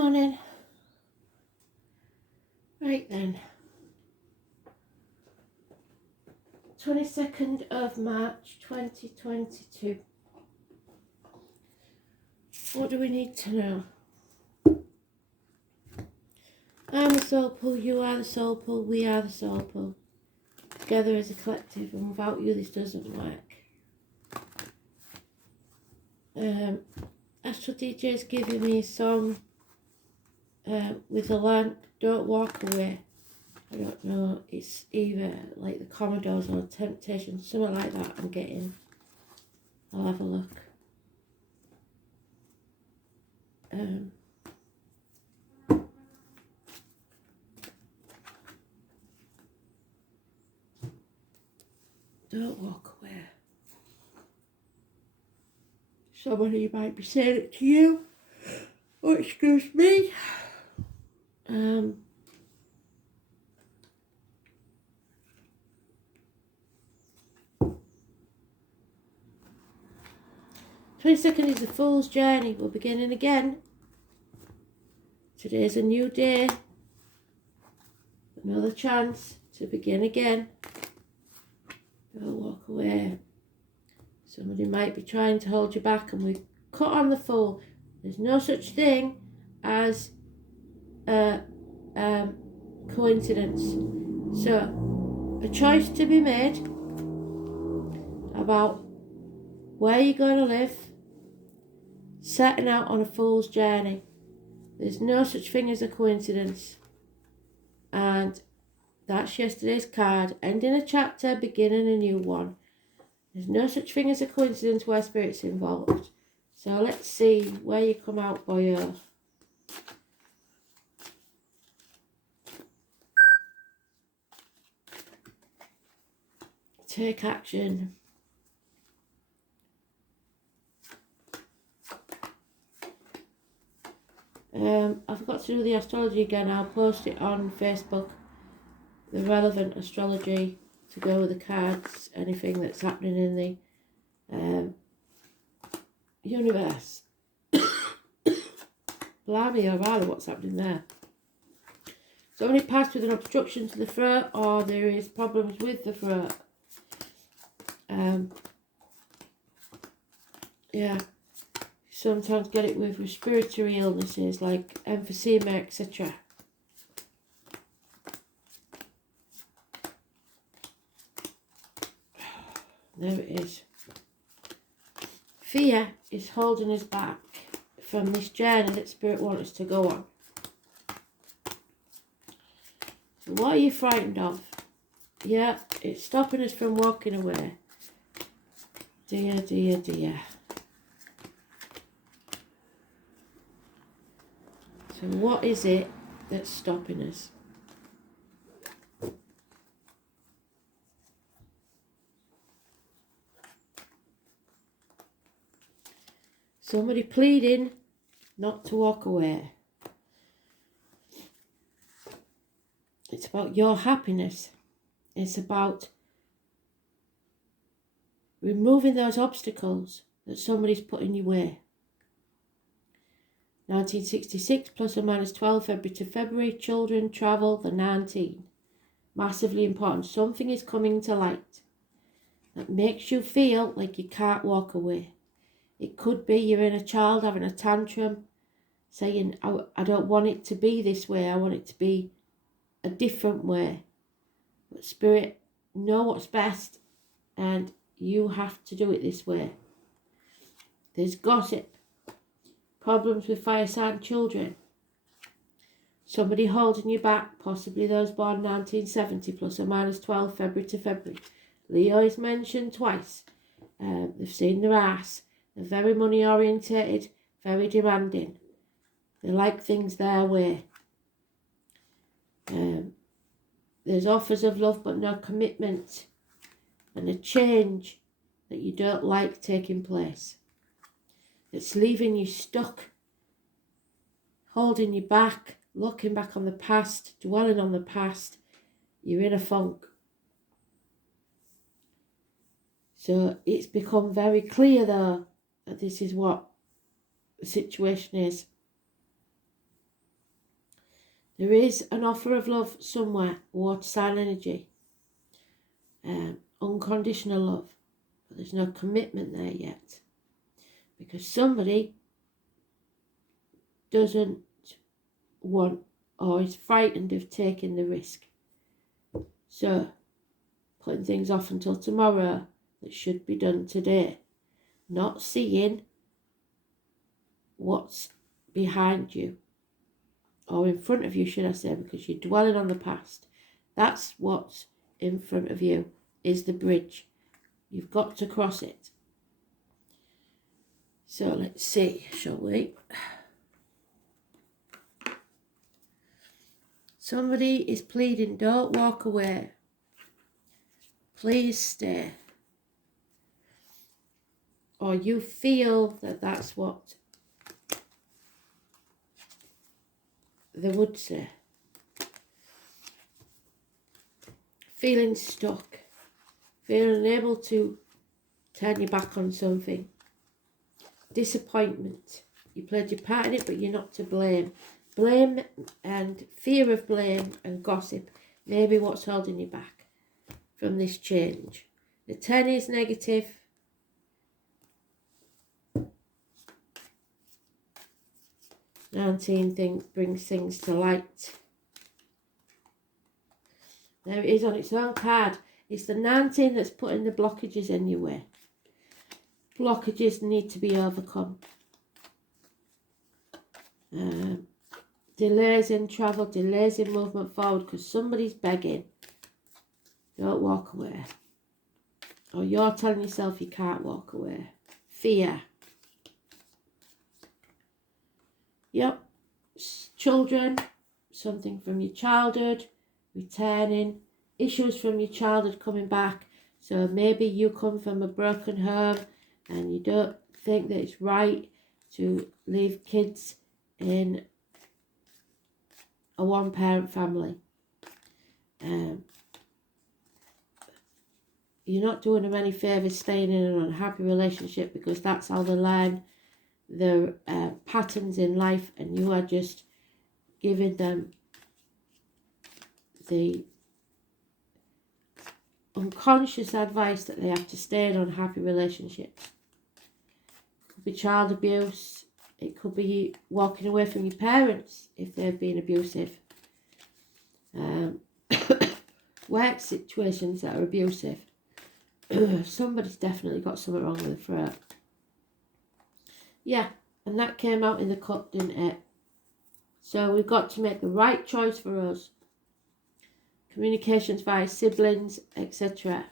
Morning. Right then. 22nd of March 2022. What do we need to know? I'm the soul pool, you are the soul pool, we are the soul pool. Together as a collective, and without you this doesn't work. Astral DJ is giving me a song with a lamp, Don't Walk Away. I don't know, it's either like the Commodores or Temptation, something like that I'm getting. I'll have a look. Don't walk away. Somebody might be saying it to you. Oh, excuse me. 22nd is the Fool's Journey. We're beginning again. Today's a new day. Another chance to begin again. Don't walk away. Somebody might be trying to hold you back, and we've cut on the Fool. There's no such thing as a coincidence. So, a choice to be made about where you're going to live, setting out on a fool's journey. There's no such thing as a coincidence. And that's yesterday's card. Ending a chapter, beginning a new one. There's no such thing as a coincidence where spirit's involved. So let's see where you come out, boyo. Take action. I forgot to do the astrology again. I'll post it on Facebook. The relevant astrology to go with the cards. Anything that's happening in the universe. Blimey, or rather what's happening there. Somebody passed with an obstruction to the throat, or there is problems with the throat. Yeah. Sometimes get it with respiratory illnesses like emphysema, etc. There it is. Fear is holding us back from this journey that Spirit wants us to go on. So what are you frightened of? Yeah, it's stopping us from walking away. Dear, dear, dear. So what is it that's stopping us? Somebody pleading not to walk away. It's about your happiness. It's about removing those obstacles that somebody's put in your way. 1966 plus or minus 12 February to February. Children, travel, the 19. Massively important. Something is coming to light that makes you feel like you can't walk away. It could be you're in a child having a tantrum, saying, I don't want it to be this way. I want it to be a different way. But Spirit know what's best, and you have to do it this way. There's gossip. Problems with fire sign children. Somebody holding you back, possibly those born 1970 plus or minus 12 February to February. Leo is mentioned twice. They've seen their ass. They're very money orientated, very demanding. They like things their way. There's offers of love but no commitment. And a change that you don't like taking place. It's leaving you stuck, holding you back, looking back on the past, dwelling on the past. You're in a funk. So it's become very clear though that this is what the situation is. There is an offer of love somewhere, water sign energy, unconditional love, but there's no commitment there yet because somebody doesn't want or is frightened of taking the risk. So, putting things off until tomorrow that should be done today, not seeing what's behind you, or in front of you, should I say, because you're dwelling on the past. That's what's in front of you, is the bridge. You've got to cross it. So let's see, shall we? Somebody is pleading, don't walk away. Please stay. Or you feel that that's what they would say. Feeling stuck. Feeling unable to turn your back on something. Disappointment. You played your part in it, but you're not to blame. Blame and fear of blame and gossip may be what's holding you back from this change. The 10 is negative. The 19 brings things to light. There it is on its own card. It's the 19 that's putting the blockages in your way. Blockages need to be overcome. Delays in travel, delays in movement forward because somebody's begging. Don't walk away. Or you're telling yourself you can't walk away. Fear. Yep. Children, something from your childhood, returning. Issues from your childhood coming back. So maybe you come from a broken home and you don't think that it's right to leave kids in a one-parent family. You're not doing them any favours staying in an unhappy relationship because that's how they learn the patterns in life, and you are just giving them the unconscious advice that they have to stay in unhappy relationships. It could be child abuse. It could be walking away from your parents if they've been abusive. Work situations that are abusive. Somebody's definitely got something wrong with the throat. Yeah, and that came out in the cup, didn't it? So we've got to make the right choice for us. Communications via siblings, etc.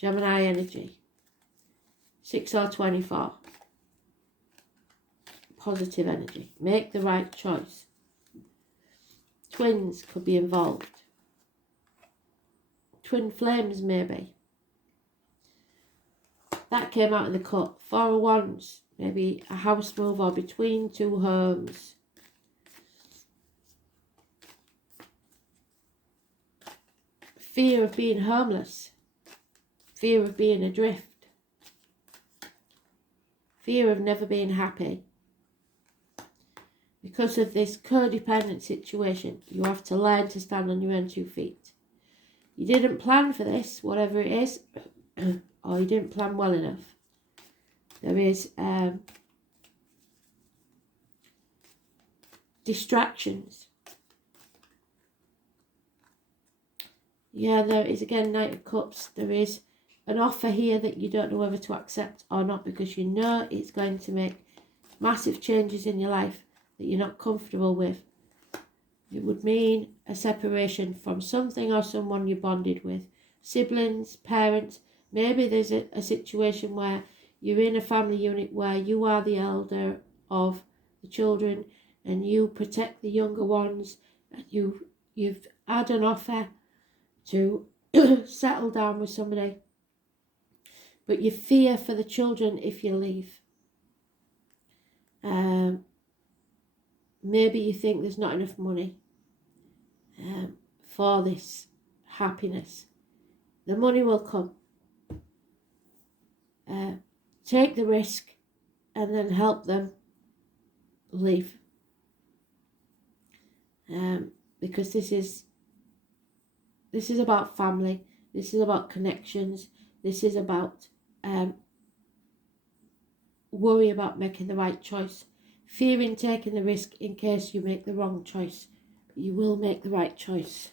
Gemini energy. 6 or 24. Positive energy. Make the right choice. Twins could be involved. Twin flames, maybe. That came out in the cup. 4 of Wands. Maybe a house move or between two homes. Fear of being homeless. Fear of being adrift. Fear of never being happy. Because of this codependent situation, you have to learn to stand on your own 2 feet. You didn't plan for this, whatever it is, or you didn't plan well enough. There is distractions. Yeah, there is again Knight of Cups. There is an offer here that you don't know whether to accept or not because you know it's going to make massive changes in your life that you're not comfortable with. It would mean a separation from something or someone you bonded with. Siblings, parents. Maybe there's a situation where you're in a family unit where you are the elder of the children and you protect the younger ones, and you've had an offer to settle down with somebody, but you fear for the children if you leave. Maybe you think there's not enough money for this happiness. The money will come. Take the risk and then help them leave. because this is about family. This is about connections. This is about worry about making the right choice. Fearing taking the risk in case you make the wrong choice. You will make the right choice.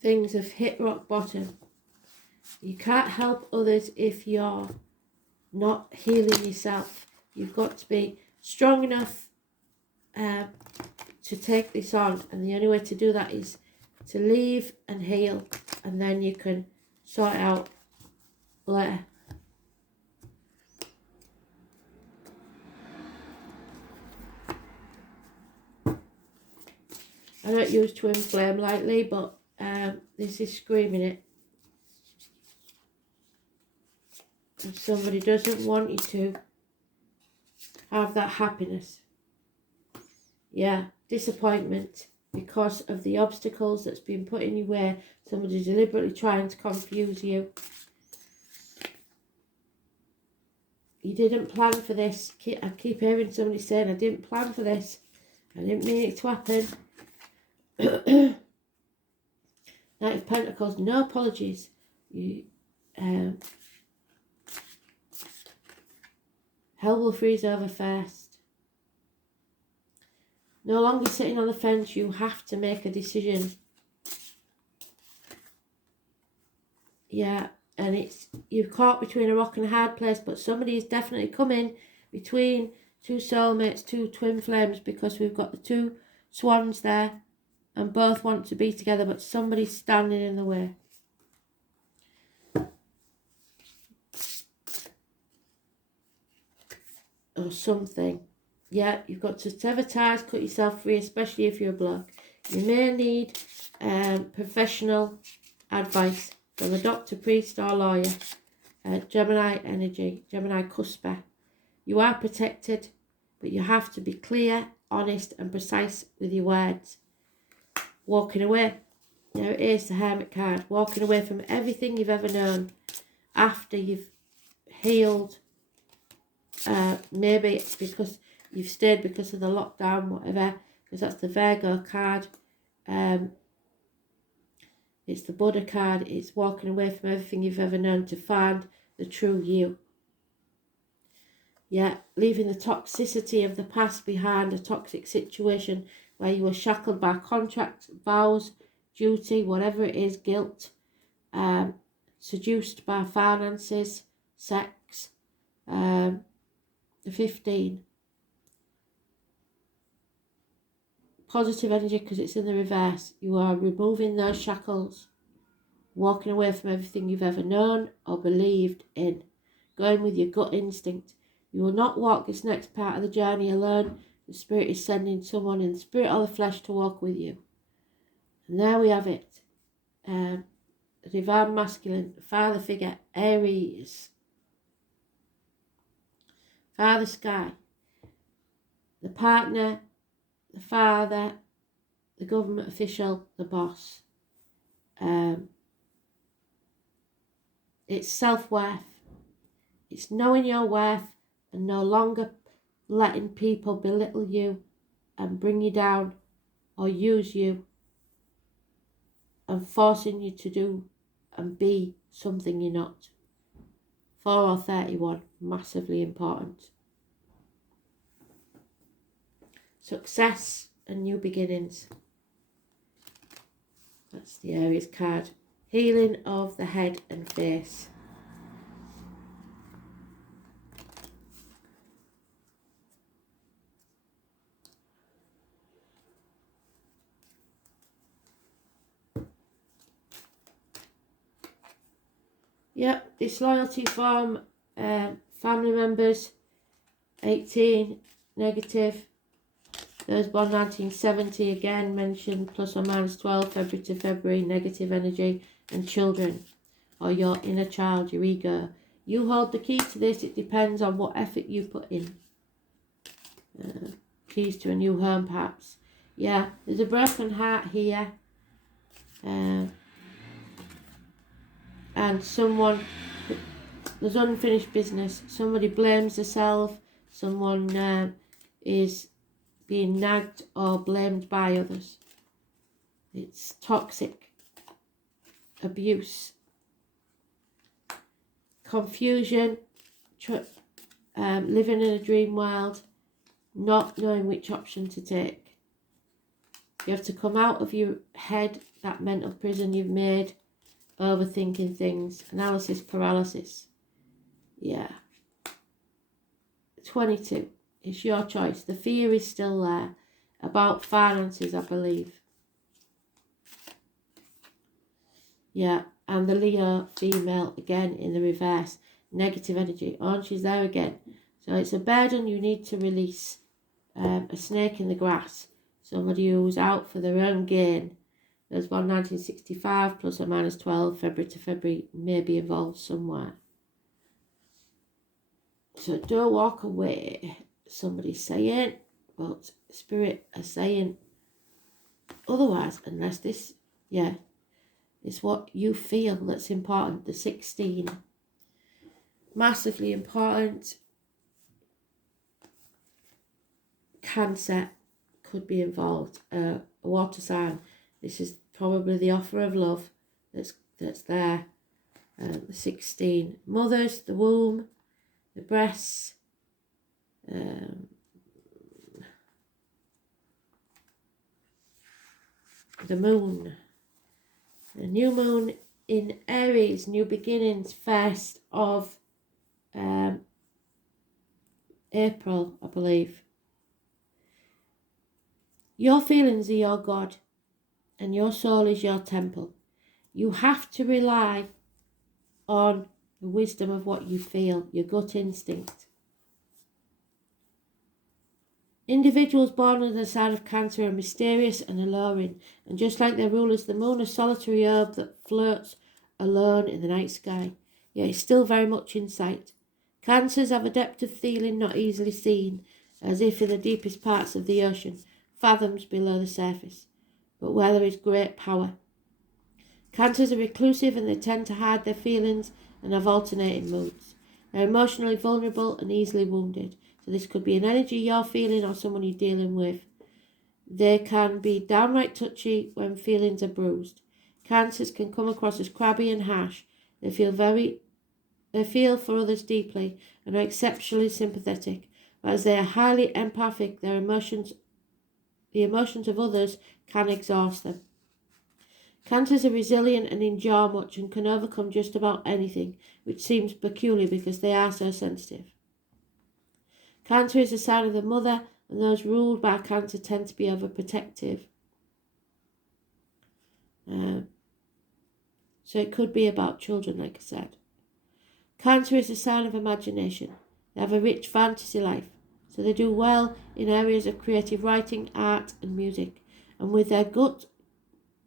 Things have hit rock bottom. You can't help others if you're not healing yourself. You've got to be strong enough to take this on, and the only way to do that is to leave and heal, and then you can sort it out later. I don't use twin flame lightly, but this is screaming it. If somebody doesn't want you to have that happiness, yeah, disappointment because of the obstacles that's been put in your way. Somebody deliberately trying to confuse you. You didn't plan for this. I keep hearing somebody saying, I didn't plan for this. I didn't mean it to happen. Knight of Pentacles, no apologies. You, hell will freeze over first. No longer sitting on the fence, you have to make a decision. Yeah, and it's, you're caught between a rock and a hard place, but somebody is definitely coming between two soulmates, two twin flames, because we've got the two swans there and both want to be together, but somebody's standing in the way. Or something. Yeah, you've got to sever ties, cut yourself free, especially if you're a bloke. You may need professional advice from a doctor, priest or lawyer. Gemini energy, Gemini cusper. You are protected, but you have to be clear, honest and precise with your words. Walking away. Now it is the Hermit card. Walking away from everything you've ever known after you've healed. Maybe because you've stayed because of the lockdown, whatever, because that's the Virgo card. It's the Buddha card. It's walking away from everything you've ever known to find the true you. Yeah, leaving the toxicity of the past behind, a toxic situation where you were shackled by contracts, vows, duty, whatever it is, guilt, seduced by finances, sex. The 15. Positive energy because it's in the reverse. You are removing those shackles, walking away from everything you've ever known or believed in, going with your gut instinct. You will not walk this next part of the journey alone. The Spirit is sending someone in the spirit or the flesh to walk with you. And there we have it. The Divine Masculine, Father figure, Aries. Father Sky. The partner, the father, the government official, the boss. It's self-worth. It's knowing your worth and no longer letting people belittle you and bring you down or use you and forcing you to do and be something you're not. 4 or 31, massively important. Success and new beginnings. That's the Aries card. Healing of the head and face. Yep, disloyalty from family members. 18, negative. Those born 1970, again mentioned, plus or minus 12, February to February, negative energy. And children, or your inner child, your ego. You hold the key to this. It depends on what effort you put in. Keys to a new home, perhaps. Yeah, there's a broken heart here. and there's unfinished business. Somebody blames themselves. Someone is being nagged or blamed by others. It's toxic abuse, confusion, living in a dream world, not knowing which option to take. You have to come out of your head, that mental prison you've made, overthinking things, analysis paralysis. Yeah. 22. It's your choice. The fear is still there. About finances, I believe. Yeah. And the Leo female, again, in the reverse. Negative energy. Oh, she's there again. So it's a burden you need to release. A snake in the grass. Somebody who's out for their own gain. There's one 1965 plus or minus 12, February to February, may be involved somewhere. So don't walk away, somebody's saying, but Spirit are saying otherwise, unless this, yeah, it's what you feel that's important. The 16, massively important. Cancer could be involved, a water sign. This is probably the offer of love that's there. The 16, mothers, the womb, the breasts, the moon, the new moon in Aries, new beginnings, 1st of April, I believe. Your feelings are your God, and your soul is your temple. You have to rely on the wisdom of what you feel, your gut instinct. Individuals born under the sign of Cancer are mysterious and alluring, and just like their rulers, the moon, a solitary herb that floats alone in the night sky, yet is still very much in sight. Cancers have a depth of feeling not easily seen, as if in the deepest parts of the ocean, fathoms below the surface, but where there is great power. Cancers are reclusive and they tend to hide their feelings and have alternating moods. They're emotionally vulnerable and easily wounded. So this could be an energy you're feeling or someone you're dealing with. They can be downright touchy when feelings are bruised. Cancers can come across as crabby and harsh. They feel for others deeply and are exceptionally sympathetic. But as they are highly empathic, the emotions of others can exhaust them. Cancers are resilient and endure much and can overcome just about anything, which seems peculiar because they are so sensitive. Cancer is a sign of the mother, and those ruled by Cancer tend to be overprotective. So it could be about children, like I said. Cancer is a sign of imagination. They have a rich fantasy life, so they do well in areas of creative writing, art and music. And with their gut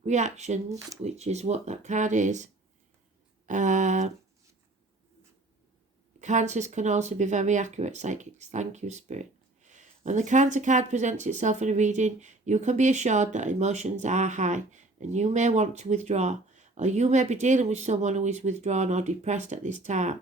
reactions, which is what that card is, Cancers can also be very accurate psychics. Thank you, Spirit. When the Cancer card presents itself in a reading, you can be assured that emotions are high and you may want to withdraw, or you may be dealing with someone who is withdrawn or depressed at this time.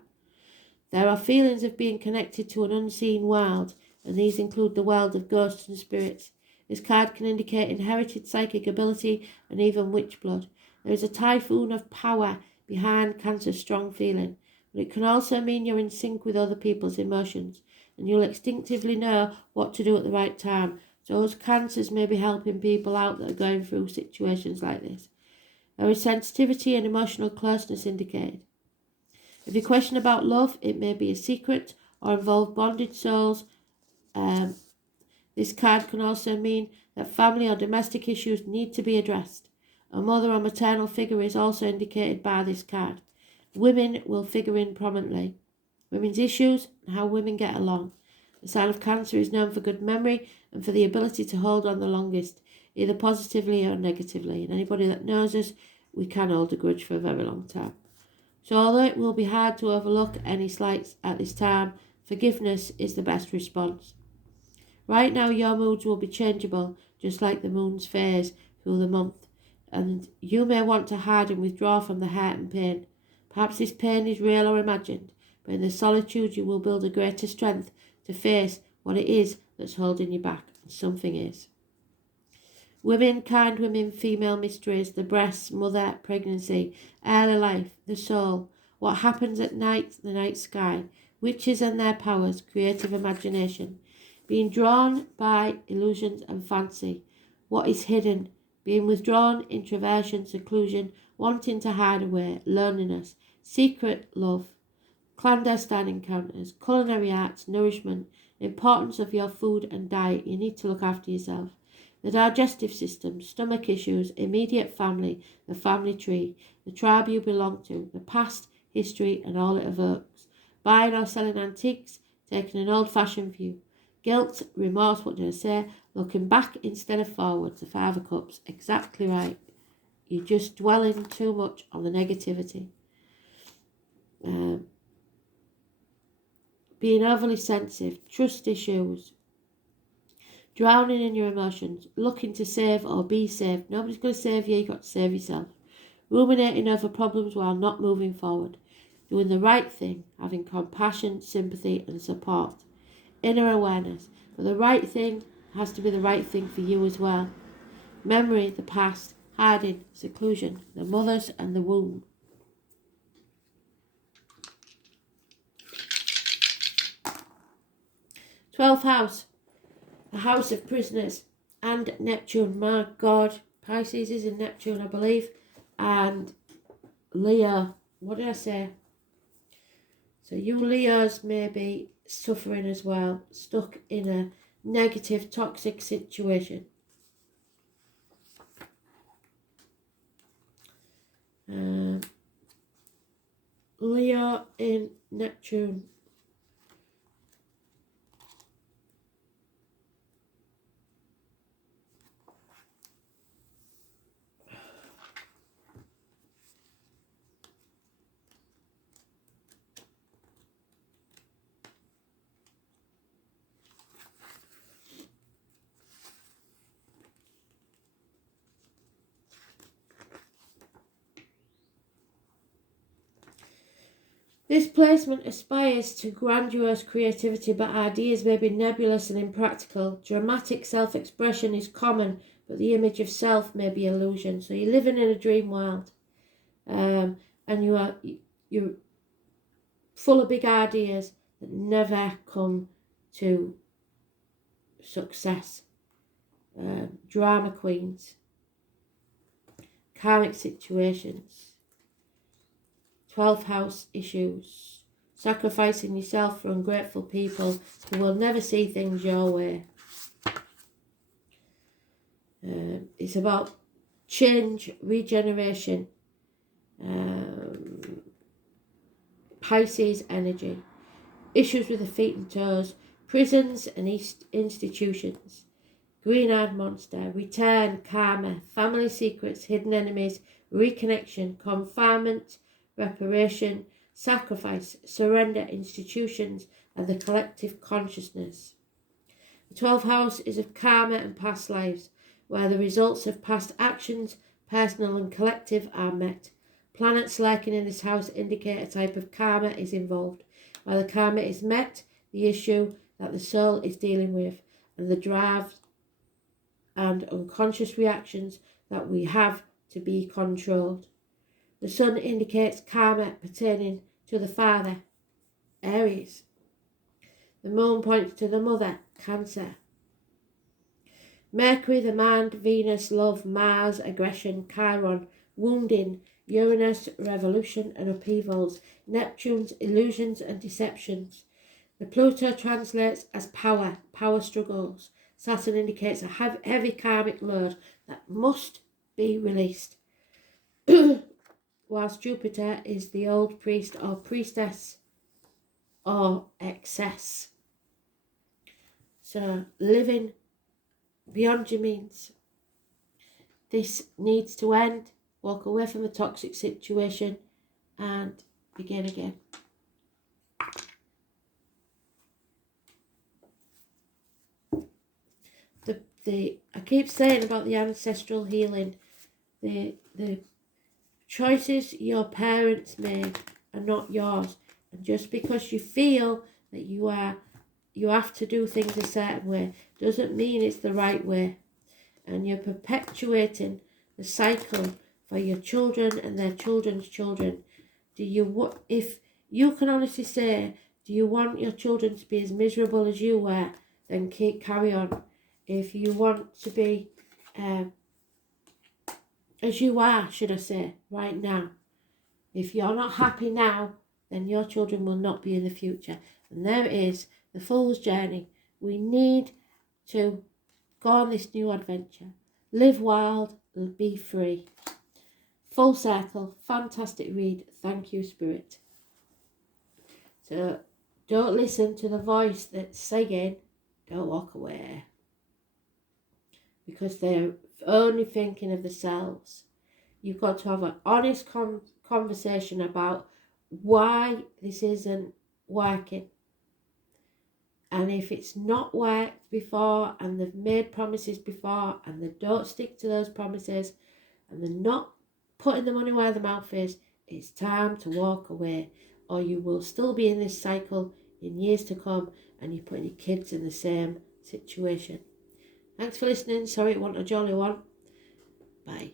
There are feelings of being connected to an unseen world, and these include the world of ghosts and spirits. This card can indicate inherited psychic ability and even witch blood. There is a typhoon of power behind Cancer's strong feeling, but it can also mean you're in sync with other people's emotions, and you'll instinctively know what to do at the right time. So those Cancers may be helping people out that are going through situations like this. There is sensitivity and emotional closeness indicated. If you question about love, it may be a secret or involve bonded souls. This card can also mean that family or domestic issues need to be addressed. A mother or maternal figure is also indicated by this card. Women will figure in prominently. Women's issues and how women get along. The sign of Cancer is known for good memory and for the ability to hold on the longest, either positively or negatively. And anybody that knows us, we can hold a grudge for a very long time. So although it will be hard to overlook any slights at this time, forgiveness is the best response. Right now your moods will be changeable, just like the moon's phase through the month, and you may want to hide and withdraw from the hurt and pain. Perhaps this pain is real or imagined, but in the solitude you will build a greater strength to face what it is that's holding you back, and something is. Women, kind women, female mysteries, the breasts, mother, pregnancy, early life, the soul, what happens at night, the night sky, witches and their powers, creative imagination, being drawn by illusions and fancy, what is hidden, being withdrawn, introversion, seclusion, wanting to hide away, loneliness, secret love, clandestine encounters, culinary arts, nourishment, importance of your food and diet. You need to look after yourself. The digestive system, stomach issues, immediate family, the family tree, the tribe you belong to, the past, history and all it evokes. Buying or selling antiques, taking an old-fashioned view. Guilt, remorse, what did I say? Looking back instead of forwards, the Five of Cups. Exactly right. You're just dwelling too much on the negativity. Being overly sensitive, trust issues, drowning in your emotions, looking to save or be saved. Nobody's going to save you, you've got to save yourself. Ruminating over problems while not moving forward. Doing the right thing, having compassion, sympathy and support. Inner awareness. But the right thing has to be the right thing for you as well. Memory, the past, hiding, seclusion, the mothers and the womb. 12th house, the house of prisoners and Neptune. My God, Pisces is in Neptune, I believe, and Leo. What did I say? So you Leos may be suffering as well, stuck in a negative, toxic situation. Leo in Neptune. This placement aspires to grandiose creativity, but ideas may be nebulous and impractical. Dramatic self-expression is common, but the image of self may be illusion. So you're living in a dream world, and you're full of big ideas that never come to success. Drama queens, karmic situations, 12th house issues, sacrificing yourself for ungrateful people who will never see things your way. It's about change, regeneration, Pisces energy, issues with the feet and toes, prisons and institutions, green-eyed monster, return, karma, family secrets, hidden enemies, reconnection, confinement, reparation, sacrifice, surrender, institutions, and the collective consciousness. The 12th house is of karma and past lives, where the results of past actions, personal and collective, are met. Planets lurking in this house indicate a type of karma is involved. Where the karma is met, the issue that the soul is dealing with, and the drive and unconscious reactions that we have to be controlled. The sun indicates karma pertaining to the father, Aries. The moon points to the mother, Cancer. Mercury, the mind, Venus, love, Mars, aggression, Chiron, wounding, Uranus, revolution and upheavals, Neptune's illusions and deceptions. The Pluto translates as power, power struggles. Saturn indicates a heavy karmic load that must be released. Whilst Jupiter is the old priest or priestess or excess. So living beyond your means. This needs to end. Walk away from a toxic situation and begin again. I keep saying about the ancestral healing, the choices your parents made are not yours. And just because you feel that you have to do things a certain way doesn't mean it's the right way. And you're perpetuating the cycle for your children and their children's children. If you can honestly say, do you want your children to be as miserable as you were, then carry on. If you want to be as you are, should I say, right now. If you're not happy now, then your children will not be in the future. And there it is, the fool's journey. We need to go on this new adventure. Live wild and be free. Full circle, fantastic read. Thank you, Spirit. So don't listen to the voice that's saying, don't walk away. Because they're only thinking of themselves. You've got to have an honest conversation about why this isn't working. And if it's not worked before and they've made promises before and they don't stick to those promises and they're not putting the money where the mouth is, it's time to walk away, or you will still be in this cycle in years to come and you're putting your kids in the same situation. Thanks for listening. Sorry it wasn't a jolly one. Bye.